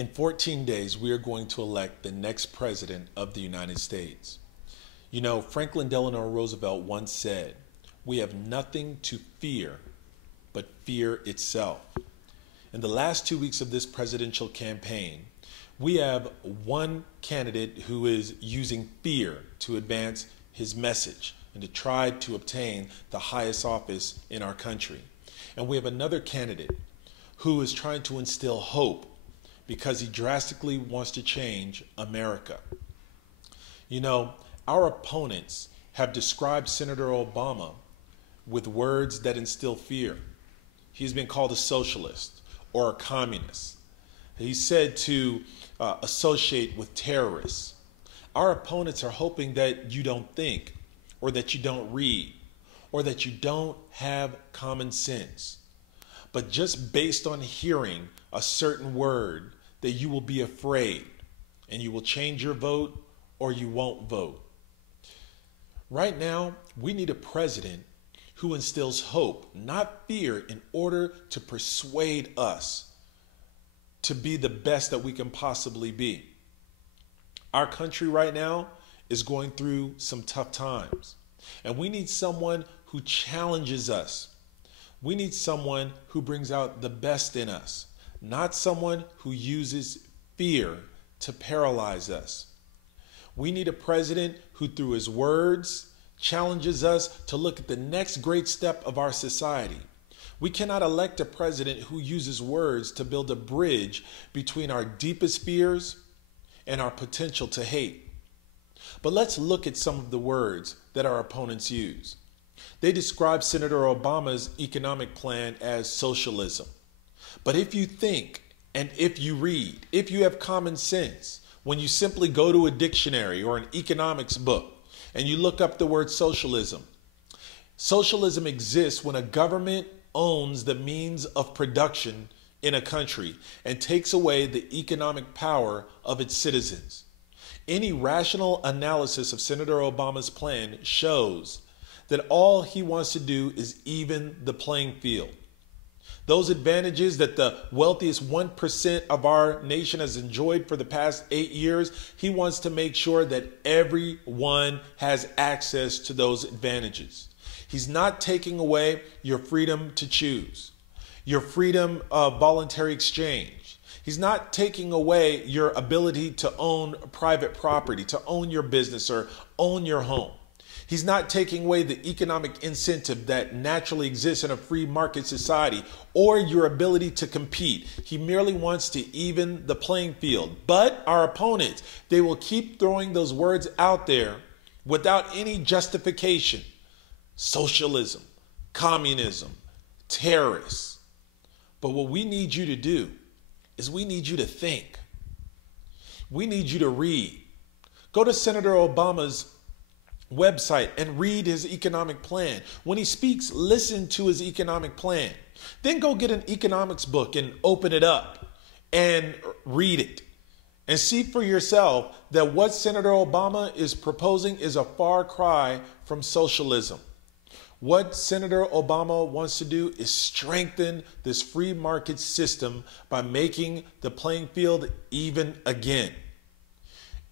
In 14 days, we are going to elect the next president of the United States. You know, Franklin Delano Roosevelt once said, "We have nothing to fear but fear itself." In the last 2 weeks of this presidential campaign, we have one candidate who is using fear to advance his message and to try to obtain the highest office in our country. And we have another candidate who is trying to instill hope because he drastically wants to change America. You know, our opponents have described Senator Obama with words that instill fear. He's been called a socialist or a communist. He's said to associate with terrorists. Our opponents are hoping that you don't think, or that you don't read, or that you don't have common sense. But just based on hearing a certain word, that you will be afraid and you will change your vote or you won't vote. Right now, we need a president who instills hope, not fear, in order to persuade us to be the best that we can possibly be. Our country right now is going through some tough times, and we need someone who challenges us. We need someone who brings out the best in us, not someone who uses fear to paralyze us. We need a president who, through his words, challenges us to look at the next great step of our society. We cannot elect a president who uses words to build a bridge between our deepest fears and our potential to hate. But let's look at some of the words that our opponents use. They describe Senator Obama's economic plan as socialism. But if you think and if you read, if you have common sense, when you simply go to a dictionary or an economics book and you look up the word socialism, socialism exists when a government owns the means of production in a country and takes away the economic power of its citizens. Any rational analysis of Senator Obama's plan shows that all he wants to do is even the playing field. Those advantages that the wealthiest 1% of our nation has enjoyed for the past 8 years, he wants to make sure that everyone has access to those advantages. He's not taking away your freedom to choose, your freedom of voluntary exchange. He's not taking away your ability to own private property, to own your business or own your home. He's not taking away the economic incentive that naturally exists in a free market society or your ability to compete. He merely wants to even the playing field. But our opponents, they will keep throwing those words out there without any justification. Socialism, communism, terrorists. But what we need you to do is we need you to think. We need you to read. Go to Senator Obama's website and read his economic plan. When he speaks, listen to his economic plan. Then go get an economics book and open it up and read it. And see for yourself that what Senator Obama is proposing is a far cry from socialism. What Senator Obama wants to do is strengthen this free market system by making the playing field even again.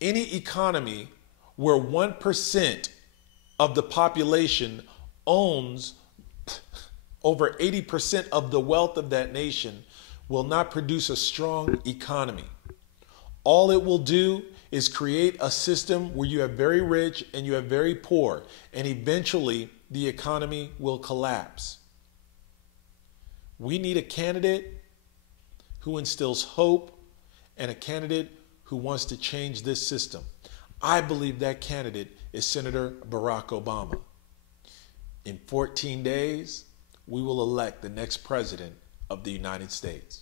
Any economy where 1% of the population owns over 80% of the wealth of that nation will not produce a strong economy. All it will do is create a system where you have very rich and you have very poor, and eventually the economy will collapse. We need a candidate who instills hope and a candidate who wants to change this system. I believe that candidate is Senator Barack Obama. In 14 days, we will elect the next president of the United States.